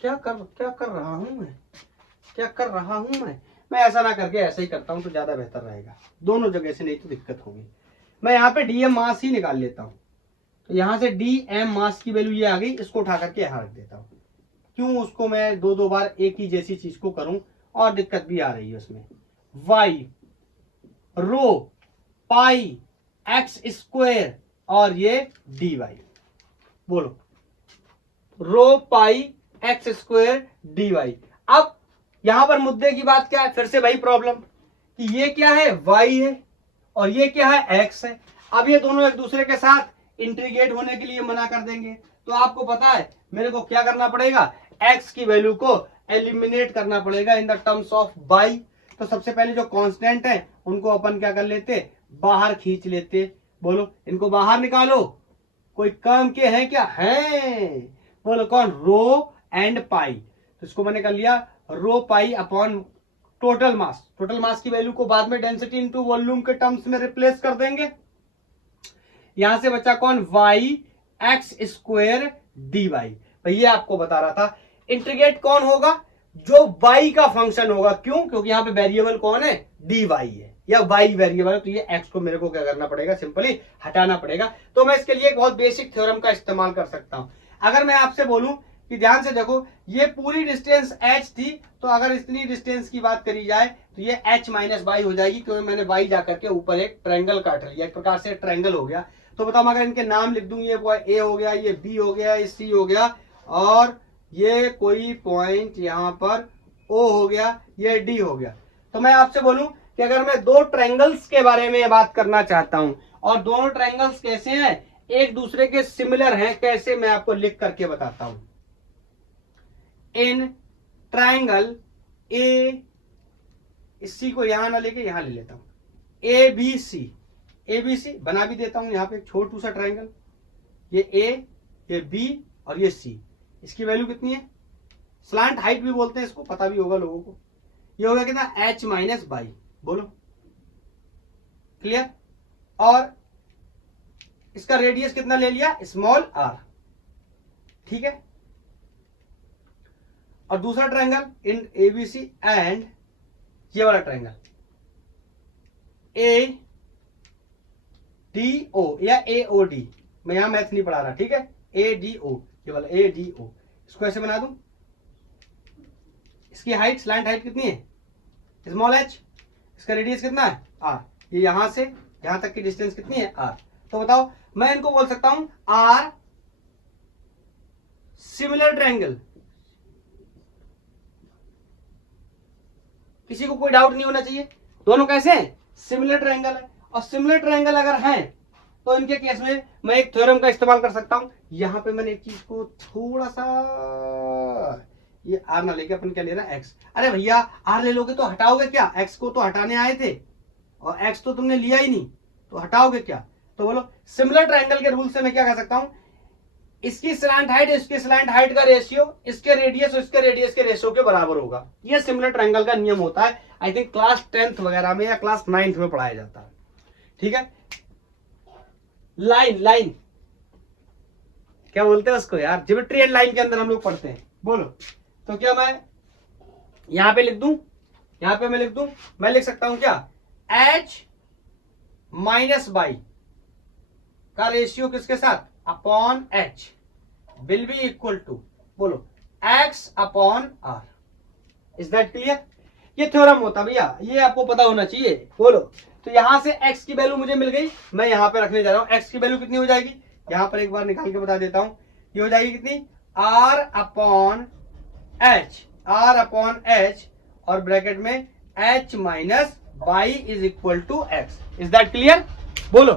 क्या कर रहा हूं मैं ऐसा ना करके ऐसा ही करता हूं तो ज्यादा बेहतर रहेगा, दोनों जगह से, नहीं तो दिक्कत होगी। मैं यहाँ पे डीएम मास ही निकाल लेता हूं, तो यहां से डीएम मास की वैल्यू ये आ गई, इसको उठा करके यहां रख देता हूं। क्यों उसको मैं दो बार एक ही जैसी चीज को करूं, और दिक्कत भी आ रही है उसमें। वाई रो पाई एक्स स्क्वायर और ये डी वाई, बोलो रो पाई एक्स स्क्वायर डी वाई। अब यहां पर मुद्दे की बात क्या है, फिर से वही प्रॉब्लम कि ये क्या है, y है, और ये क्या है, x है। अब ये दोनों एक दूसरे के साथ इंटीग्रेट होने के लिए मना कर देंगे, तो आपको पता है मेरे को क्या करना पड़ेगा, x की वैल्यू को एलिमिनेट करना पड़ेगा इन द टर्म्स ऑफ y। तो सबसे पहले जो कांस्टेंट है उनको अपन क्या कर लेते, बाहर खींच लेते। बोलो इनको बाहर निकालो, कोई काम के हैं क्या, है, बोलो कौन, रो एंड पाई। तो इसको मैंने कर लिया रो पाई अपॉन टोटल मास की वैल्यू को बाद में डेंसिटी इनटू वॉल्यूम के टर्म्स में रिप्लेस कर देंगे। यहां से बचा कौन, Y X square D Y. भैया आपको बता रहा था इंटीग्रेट कौन होगा, जो y का फंक्शन होगा। क्यों, क्योंकि यहां पे वेरिएबल कौन है, डी वाई है, या y वेरिएबल है, तो ये x को मेरे को क्या करना पड़ेगा, सिंपली हटाना पड़ेगा। तो मैं इसके लिए एक बहुत बेसिक थ्योरम का इस्तेमाल कर सकता हूं। अगर मैं आपसे बोलूं कि ध्यान से देखो, ये पूरी डिस्टेंस h थी, तो अगर इतनी डिस्टेंस की बात करी जाए तो ये h माइनस वाई हो जाएगी, क्योंकि मैंने y जाकर के ऊपर एक ट्रायंगल काट लिया, एक प्रकार से ट्रायंगल हो गया। तो बताओ अगर इनके नाम लिख दूं, ये a हो गया, ये b हो गया, ये c हो गया, और ये कोई पॉइंट यहां पर o हो गया, ये d हो गया। तो मैं आपसे बोलूं कि अगर मैं दो ट्रायंगल्स के बारे में बात करना चाहता हूं, और दोनों ट्रायंगल्स कैसे हैं, एक दूसरे के सिमिलर हैं, कैसे, मैं आपको लिख करके बताता हूं। इन ट्रायंगल ए, इसी को यहां ना लेके यहां ले लेता हूं, ए बी सी बना भी देता हूं यहां पे एक छोटू सा ट्रायंगल, ये ए, ये बी और ये सी। इसकी वैल्यू कितनी है, स्लांट हाइट भी बोलते हैं इसको, पता भी होगा लोगों को। ये होगा कितना, h माइनस बाई, बोलो क्लियर। और इसका रेडियस कितना ले लिया, स्मॉल r, ठीक है। और दूसरा ट्रायंगल इन एबीसी एंड ये वाला ट्रायंगल ए डी ओ या ए ओ डी, मैं यहां मैथ नहीं पढ़ा रहा, ठीक है, ए डी ओ, ये वाला ए डी ओ, इसको ऐसे बना दूं। इसकी हाइट, स्लैंट हाइट कितनी है, स्मॉल h, इसका रेडियस कितना है r, ये यहां से यहां तक की डिस्टेंस कितनी है r। तो बताओ मैं इनको बोल सकता हूं r सिमिलर ट्रायंगल। किसी को कोई डाउट नहीं होना चाहिए, दोनों कैसे हैं, सिमिलर ट्रायंगल है। और सिमिलर ट्रायंगल अगर हैं तो इनके केस में मैं एक थ्योरम का इस्तेमाल कर सकता हूं। यहां पे मैंने एक चीज को थोड़ा सा, ये आर ना लेके अपन क्या ले रहा है, एक्स। अरे भैया आर ले लोगे तो हटाओगे क्या, एक्स को तो हटाने आए थे, और एक्स तो तुमने लिया ही नहीं, तो हटाओगे क्या। तो बोलो सिमिलर ट्रायंगल के रूल से मैं क्या कर सकता हूं, इसकी स्लैंट हाइट इसके स्लैंट हाइट का रेशियो इसके रेडियस और इसके रेडियस के रेशियो के बराबर होगा। यह सिमिलर ट्रायंगल का नियम होता है, आई थिंक क्लास 10th वगैरह में या क्लास 9th में पढ़ाया जाता है, ठीक है। लाइन क्या बोलते हैं उसको यार, ज्योमेट्री एंड लाइन के अंदर हम लोग पढ़ते हैं। बोलो तो क्या मैं यहां पे लिख दूं, यहां पे मैं लिख सकता हूं क्या, h माइनस बाई का रेशियो किसके साथ, upon h will be equal to, बोलो x upon r। Is that clear. ये थ्योरम होता भैया, ये आपको पता होना चाहिए। बोलो तो यहां से x की वैल्यू मुझे मिल गई, मैं यहां पे रखने जा रहा हूं। x की वैल्यू कितनी हो जाएगी, यहां पर एक बार निकाल के बता देता हूं, ये हो जाएगी कितनी, r अपॉन h और ब्रैकेट में h minus y is equal to X. Is that clear? बोलो।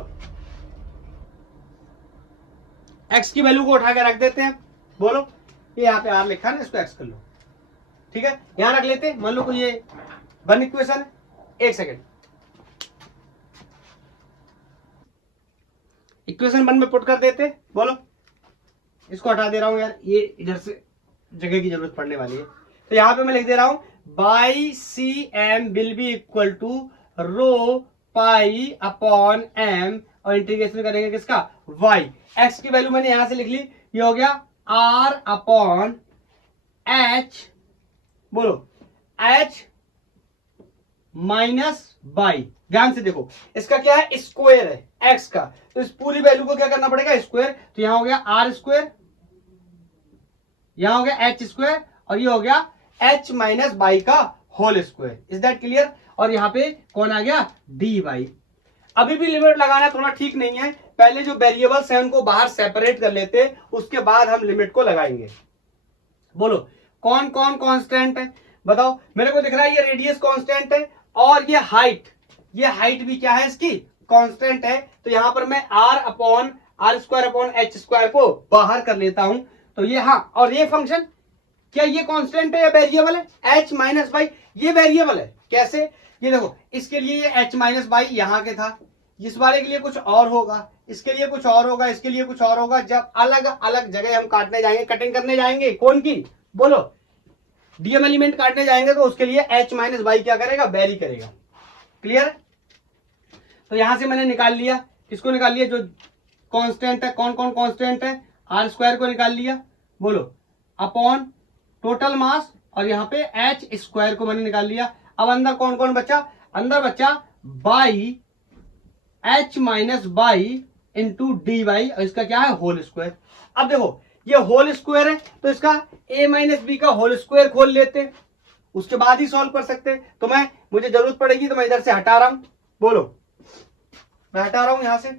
x की वैल्यू को उठा के रख देते हैं। बोलो, ये यहाँ पे r लिखा है ना, इसको x कर लो। ठीक है, यहां रख लेते हैं। मान लो कोई ये वन इक्वेशन है। एक सेकेंड, इक्वेशन वन में पुट कर देते। बोलो, इसको हटा दे रहा हूं यार, ये इधर से जगह की जरूरत पड़ने वाली है। तो यहां पे मैं लिख दे रहा हूं Y C M will be equal to rho pi upon M, और इंटीग्रेशन करेंगे किसका? y। x की वैल्यू मैंने यहां से लिख ली, ये हो गया r अपॉन h। बोलो, h माइनस बाई। ध्यान से देखो, इसका क्या है? स्क्वायर है x का, तो इस पूरी वैल्यू को क्या करना पड़ेगा? स्क्वायर। तो यहां हो गया r स्क्वायर, यहां हो गया h स्क्वायर, और ये हो गया h माइनस बाई का whole square. Is that clear? और यहां पे कौन आ गया? dy। अभी भी लिमिट लगाना थोड़ा ठीक नहीं है, पहले जो वेरिएबल्स हैं उनको बाहर सेपरेट कर लेते, उसके बाद हम लिमिट को लगाएंगे। बोलो, कौन कौन कांस्टेंट है? बताओ। मेरे को दिख रहा है ये रेडियस कांस्टेंट है, और ये हाइट भी क्या है? इसकी कांस्टेंट है। तो यहां पर मैं r square upon h square को बाहर कर लेता हूं। तो ये, हाँ, और ये फंक्शन क्या ये कांस्टेंट है या वेरिएबल है? h माइनस बाई, ये वेरिएबल है। कैसे? ये देखो, इसके लिए ये h माइनस बाई यहां के था, इस वाले के लिए कुछ और होगा, इसके लिए कुछ और होगा, इसके लिए कुछ और होगा। जब अलग अलग जगह हम काटने जाएंगे, कटिंग करने जाएंगे, कौन की? बोलो, डीएम एलिमेंट काटने जाएंगे, तो उसके लिए h माइनस बाई क्या करेगा? वेरी करेगा। क्लियर? तो यहां से मैंने निकाल लिया, किसको निकाल लिया? जो कांस्टेंट है। कौन कौन कांस्टेंट है? r स्क्वायर को निकाल लिया। बोलो, अपॉन टोटल मास, और यहां पे h स्क्वायर को मैंने निकाल लिया। अब अंदर कौन कौन बचा? अंदर बचा Y h minus Y into D Y, और इसका क्या है? Whole square. अब देखो, ये होल स्क्वायर है, तो इसका a माइनस बी का होल स्क्वायर खोल लेते, उसके बाद ही सॉल्व कर सकते। तो मुझे जरूरत पड़ेगी तो मैं इधर से हटा रहा हूं। बोलो, मैं हटा रहा हूं यहां से।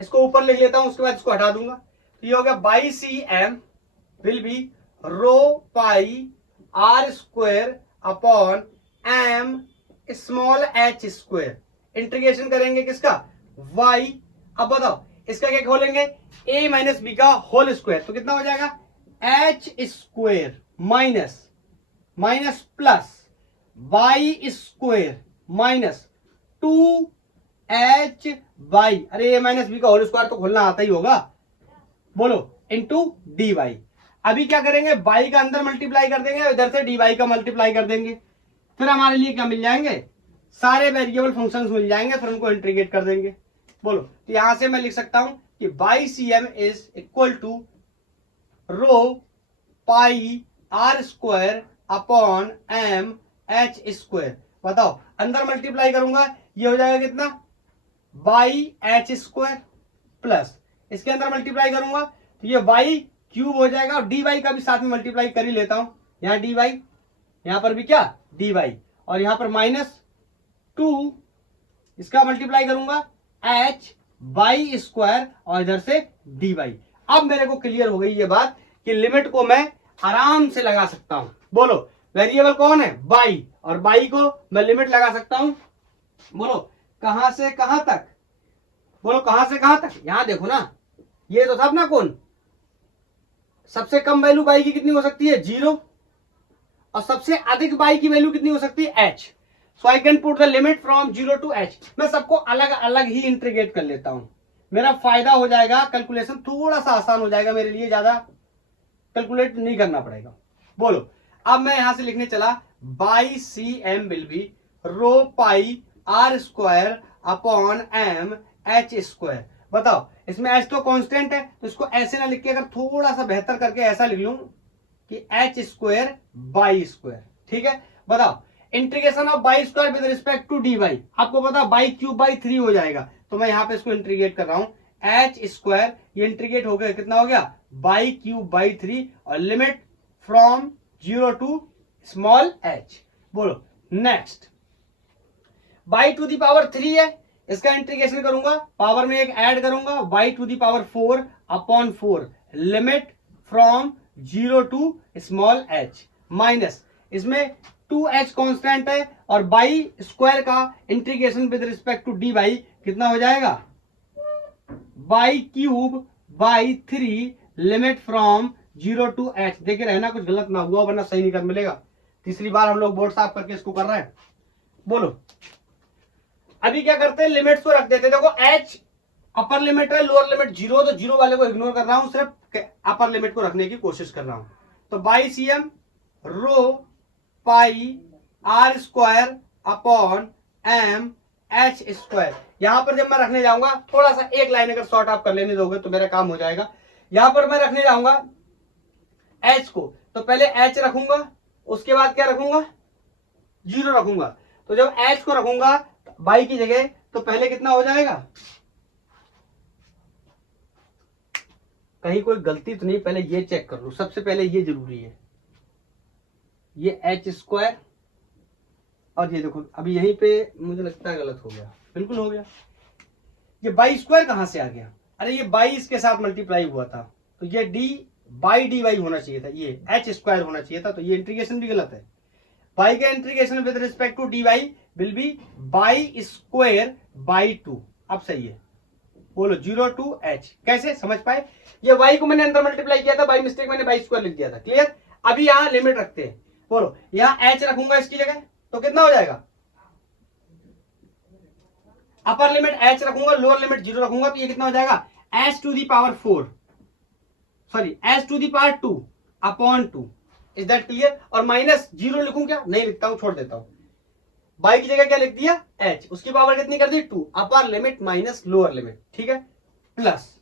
इसको ऊपर लिख लेता हूं, उसके बाद इसको हटा दूंगा। तो ये हो गया Y C M will be rho pi r square upon M small h square. Integration करेंगे किसका? y। अब बताओ, इसका क्या खोलेंगे? a माइनस बी का होल स्क्वायर, तो कितना हो जाएगा? h square minus plus y square minus 2h Y, अरे a माइनस बी का होल स्क्वायर तो खोलना आता ही होगा। बोलो, इंटू डी वाई। अभी क्या करेंगे? बाई का अंदर मल्टीप्लाई कर देंगे, इधर से डी वाई का मल्टीप्लाई कर देंगे, फिर हमारे लिए क्या मिल जाएंगे? सारे वेरिएबल फंक्शंस मिल जाएंगे, फिर उनको इंटीग्रेट कर देंगे। बोलो, तो यहां से मैं लिख सकता हूं कि Y C M is equal to rho pi r square upon M h square. बताओ, अंदर मल्टीप्लाई करूंगा, ये हो जाएगा कितना? बाई h स्क्वायर प्लस इसके अंदर मल्टीप्लाई करूंगा तो ये y क्यूब हो जाएगा, और dy का भी साथ में मल्टीप्लाई कर ही लेता हूं। यहां dy, यहां पर भी क्या? dy, और यहां पर माइनस 2, इसका मल्टीप्लाई करूंगा h बाई स्क्वायर, और इधर से dy। अब मेरे को क्लियर हो गई ये बात कि लिमिट को मैं आराम से लगा सकता हूं। बोलो, वेरिएबल कौन है? y, और y को मैं लिमिट लगा सकता हूं। बोलो, कहां से कहां तक? बोलो, कहां से कहां तक? यहां देखो ना, ये तो था अपना कौन? सबसे कम वैल्यू y की कितनी हो सकती है? 0, और सबसे अधिक y की वैल्यू कितनी हो सकती है? h। So I can put the limit from 0 to h। मैं सबको अलग अलग ही इंटीग्रेट कर लेता हूं, मेरा फायदा हो जाएगा, कैलकुलेशन थोड़ा सा आसान हो जाएगा मेरे लिए, ज्यादा कैलकुलेट नहीं करना पड़ेगा। बोलो, अब मैं यहां से लिखने चला Y C M will be rho pi r square upon M h square. बताओ, इसमें h तो कांस्टेंट है, तो इसको ऐसे ना लिख के अगर थोड़ा सा बेहतर करके ऐसा लिख लूं कि h स्क्वायर बाई स्क्वायर। ठीक है, बताओ, integration of Y square with respect to D Y. आपको पता बाई क्यूब बाई 3 हो जाएगा, तो मैं यहां पे इसको इंटीग्रेट कर रहा हूं। h स्क्वायर ये इंटीग्रेट हो गया, कितना हो गया? बाई क्यूब बाई 3, और limit from 0 to small h। बोलो, next, Y to the power 3 है, इसका इंटीग्रेशन करूंगा, पावर में एक ऐड करूंगा, y⁴ upon 4 limit from 0 to small h minus इसमें 2h कांस्टेंट है और बाई स्क्वायर का integration with respect to dy कितना हो जाएगा, y³ 3 limit from 0 to h। देखिए रहना कुछ गलत ना हुआ वरना सही नहीं कर मिलेगा। तीसरी बार हम लोग बोर्ड साफ करके इसको कर रहे हैं। बोलो अभी क्या करते हैं, लिमिट्स को रख देते हैं। देखो h अपर लिमिट है, लोअर लिमिट 0, तो 0 वाले को इग्नोर कर रहा हूं, सिर्फ अपर लिमिट को रखने की कोशिश कर रहा हूं। तो Y cm rho pi r² upon m h²। यहां पर जब मैं रखने जाऊंगा, थोड़ा सा एक लाइन अगर शॉर्ट आप कर लेने दोगे तो मेरा काम हो जाएगा। यहां पर मैं रखने जाऊंगा h को, तो पहले h रखूंगा, उसके बाद क्या रखूंगा, 0 रखूंगा। तो जब h को रखूंगा बाई की जगह तो पहले कितना हो जाएगा, कहीं कोई गलती तो नहीं, पहले ये चेक कर लो, सबसे पहले ये जरूरी है, ये h² और ये देखो अभी यहीं पे मुझे लगता है गलत हो गया, बिल्कुल हो गया। ये y² कहां से आ गया, अरे ये बाई इसके साथ मल्टीप्लाई हुआ था, तो ये d/dy होना चाहिए था, ये h² होना चाहिए था, तो ये इंटीग्रेशन भी गलत है। y का integration with respect to dy will be y²/2। अब सही है, बोलो 0 टू h। कैसे समझ पाए, ये y को मैंने अंदर मल्टीप्लाई किया था, बाई मिस्टेक मैंने y² लिख दिया था। क्लियर। अभी यहां लिमिट रखते हैं, बोलो यहां h रखूंगा इसकी जगह तो कितना हो जाएगा, अपर लिमिट h रखूंगा, लोअर लिमिट 0 रखूंगा, तो ये कितना हो जाएगा, h⁴ sorry h⁴ upon 2। Is that clear. और माइनस 0 लिखूं क्या, नहीं लिखता हूं, छोड़ देता हूं। बाई की जगह क्या लिख दिया, h, उसकी पावर कितनी कर दी 2, upper limit minus lower limit, ठीक है, प्लस।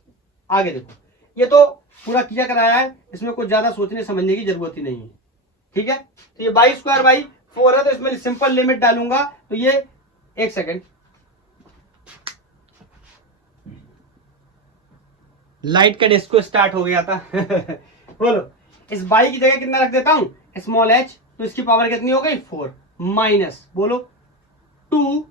आगे देखो, ये तो पूरा किया कराया है, इसमें कुछ ज्यादा सोचने समझने की जरूरत ही नहीं है, ठीक है। तो ये y²/4 है, तो इसमें सिंपल लिमिट डालूंगा, तो ये एक सेकेंड, लाइट का डिस्को स्टार्ट हो गया था बोलो इस बाई की जगह कितना रख देता हूं, स्मॉल h, तो इसकी पावर कितनी हो गई 4 माइनस बोलो 2,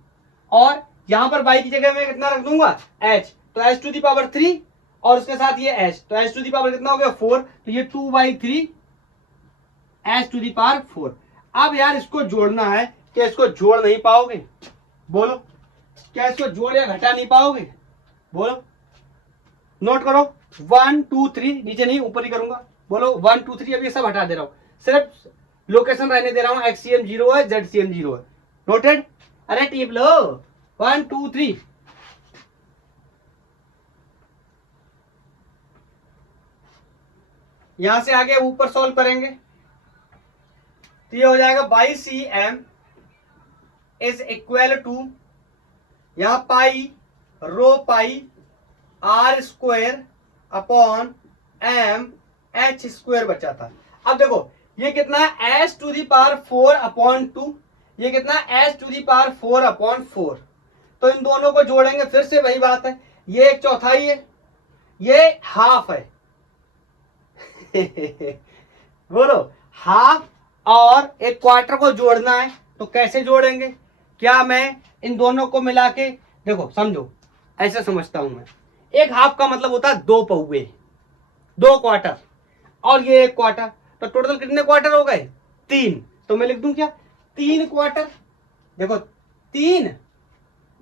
और यहां पर बाई की जगह मैं कितना रख दूंगा h, तो h⁴ और उसके साथ ये h, तो h⁴ कितना हो गया 4, तो ये 2/3 h⁴। अब यार इसको जोड़ना है, क्या इसको जोड़ नहीं पाओगे, बोलो क्या इसको जोड़ या घटा नहीं पाओगे, बोलो नोट करो 1 2 3, नीचे नहीं ऊपर ही करूंगा, बोलो 1 2 3। अभी सब हटा दे रहा हूं, सिर्फ लोकेशन रहने दे रहा हूं, xcm 0 है, zcm 0 है, नोटेड। अरे टिप लो 1 2 3। यहां से आगे ऊपर सॉल्व करेंगे, तो ये हो जाएगा Y cm is equal to, यहां pi rho pi r² upon m h² बचा था। अब देखो ये कितना है h⁴ अपॉन 2, ये कितना h⁴ अपॉन 4, तो इन दोनों को जोड़ेंगे, फिर से वही बात है, ये 1/4 है, ये हाफ है बोलो हाफ और 1/4 को जोड़ना है, तो कैसे जोड़ेंगे, क्या मैं इन दोनों को मिला के, देखो समझो ऐसे समझता हूं मैं, एक हाफ का मतलब होता है 2 पौवे, 2 क्वार्टर, और ये 1/4, तो टोटल कितने क्वार्टर हो गए 3, तो मैं लिख दूं क्या 3 क्वार्टर। देखो 3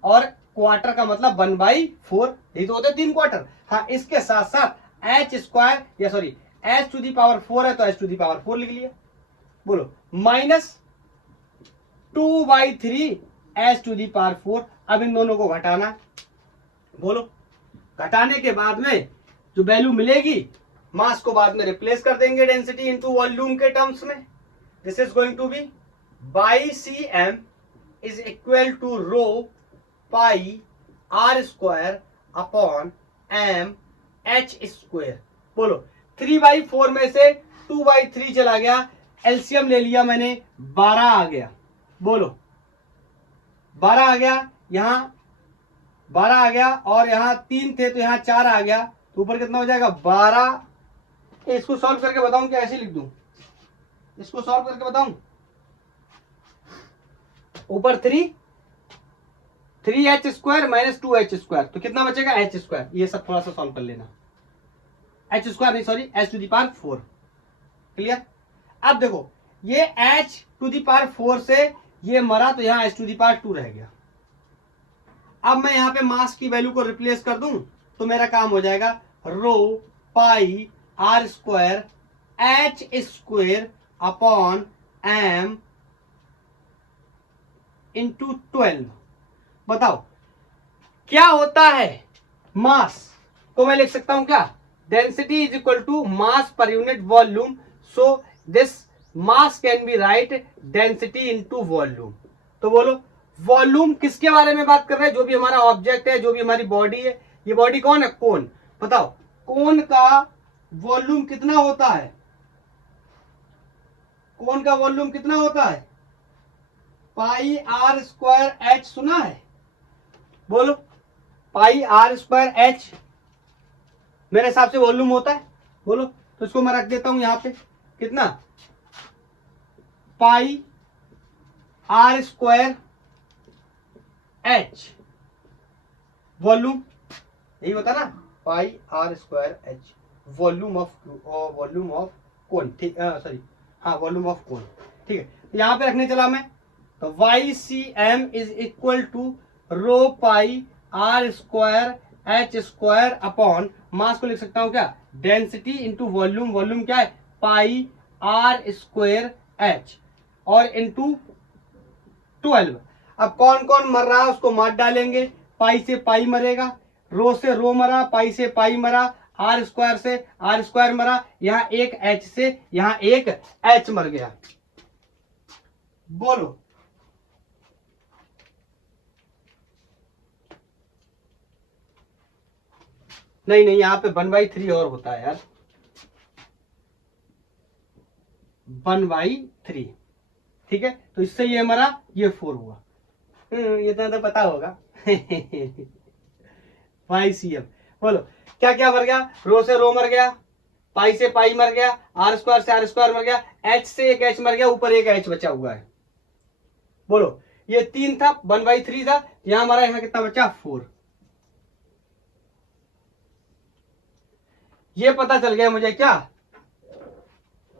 और क्वार्टर का मतलब 1/4, यही तो होते 3 क्वार्टर। हाँ इसके साथ साथ h² या सॉरी h⁴ है तो h⁴ लिख लिया, बोलो माइनस 2/3 h⁴। अब इन दोनों को घटाना, बोलो घटाने के बाद में जो वैल्यू मिलेगी, मास को बाद में रिप्लेस कर देंगे डेंसिटी इनटू वॉल्यूम के टर्म्स में। This is going to be Y cm is equal to rho pi r² upon m h²। बोलो 3/4 में से 2/3 चला गया, एलसीएम ले लिया मैंने, 12 आ गया, बोलो 12 आ गया, यहां 12 आ गया, और यहां 3 थे तो यहां 4 आ गया, तो ऊपर कितना हो जाएगा 12। इसको सॉल्व करके बताऊं क्या, ऐसे लिख दूं, इसको सॉल्व करके बताऊं, ऊपर 3 3h² माइनस 2h², तो कितना बचेगा h²। ये सब थोड़ा सा सॉल्व कर लेना, h² नहीं सॉरी h⁴। क्लियर। अब देखो ये h⁴ से ये मरा तो यहाँ h⁴ रह गया। अब मैं यहाँ पे मास की वैल्यू को रिप्लेस कर दूं तो मेरा काम हो जाएगा रो pi r² h² upon m into 12। बताओ क्या होता है मास को मैं लिख सकता हूं क्या, density is equal to mass per unit volume, so this mass can be write density into volume. तो बोलो वॉल्यूम किसके बारे में बात कर रहे हैं, जो भी हमारा ऑब्जेक्ट है, जो भी हमारी बॉडी है। ये बॉडी कौन है, कोन। बताओ कोन का वॉल्यूम कितना होता है, कोन का वॉल्यूम कितना होता है, पाई r² h, सुना है, बोलो पाई r² h मेरे हिसाब से वॉल्यूम होता है। बोलो तो इसको मैं रख देता हूं यहां पे, कितना पाई r² h वॉल्यूम, यही होता ना, पाई r² h volume of cone. ठीक सॉरी हाँ वॉल्यूम ऑफ कोन। ठीक है यहां पे रखने चला मैं, तो YCM is equal to rho pi r² h² upon mass को लिख सकता हूं क्या, डेंसिटी इंटू वॉल्यूम, वॉल्यूम क्या है पाई r² h और इंटू 12। अब कौन कौन मर रहा है उसको मार डालेंगे, पाई से पाई मरेगा, रो से रो मरा, पाई से पाई मरा, r² से r² मरा, यहां एक h से यहां एक h मर गया। बोलो नहीं नहीं यहां पे 1/3 और होता है यार, 1/3। ठीक है तो इससे ये मरा, ये 4 हुआ, ये तो पता होगा। YCM बोलो क्या क्या मर गया, रो से रो मर गया, पाई से पाई मर गया, r² से r² मर गया, h से एक h मर गया, ऊपर एक h बचा हुआ है। बोलो ये 3 था, 1/3 था, यहां हमारा यहाँ कितना बचा 4। ये पता चल गया मुझे क्या,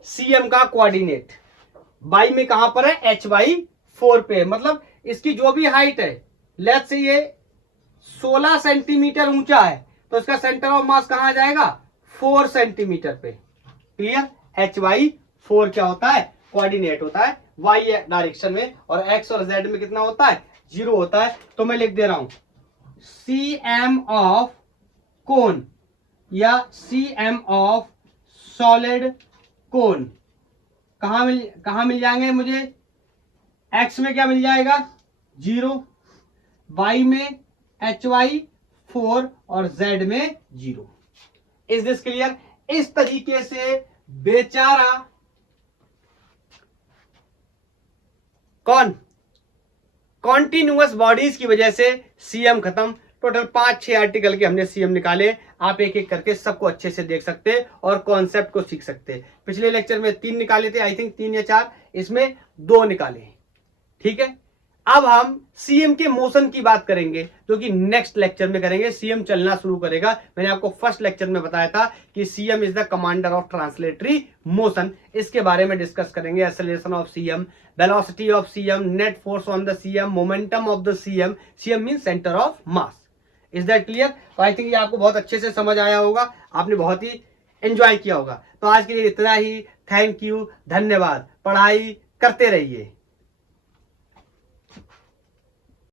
CM का कोऑर्डिनेट बाई में कहां पर है, h/4 पे, मतलब इसकी जो भी हाइट है, लेट्स से ये 16 सेंटीमीटर ऊंचा है तो इसका सेंटर ऑफ मास कहां जाएगा, 4 सेंटीमीटर पे। क्लियर। h/4 क्या होता है, कोऑर्डिनेट होता है y डायरेक्शन में, और x और z में कितना होता है, 0 होता है। तो मैं लिख दे रहा हूं CM ऑफ कोन या CM ऑफ सॉलिड कोन कहां मिल जाएंगे मुझे, x में क्या मिल जाएगा 0, y में h/4 और z में 0। Is this clear. इस तरीके से बेचारा कौन, कॉन्टिन्यूअस बॉडीज की वजह से CM खत्म। टोटल 5-6 आर्टिकल के हमने CM निकाले, आप एक एक करके सबको अच्छे से देख सकते और कॉन्सेप्ट को सीख सकते। पिछले लेक्चर में 3 निकाले थे, आई थिंक 3 या 4, इसमें 2 निकाले। ठीक है अब हम CM के मोशन की बात करेंगे, जो कि नेक्स्ट लेक्चर में करेंगे। CM चलना शुरू करेगा। मैंने आपको फर्स्ट लेक्चर में बताया था कि CM is the commander of translatory motion. इसके बारे में डिस्कस करेंगे। Acceleration of CM, velocity of CM, net force on the CM, momentum of the CM। CM mean centre of mass. Is that clear. तो I think ये आपको बहुत अच्छे से समझ आया होगा, आपने बहुत ही एंजॉय किया होगा। तो आज के लिए इतना ही। थैंक यू, धन्यवाद। पढ़ाई करते रहिए।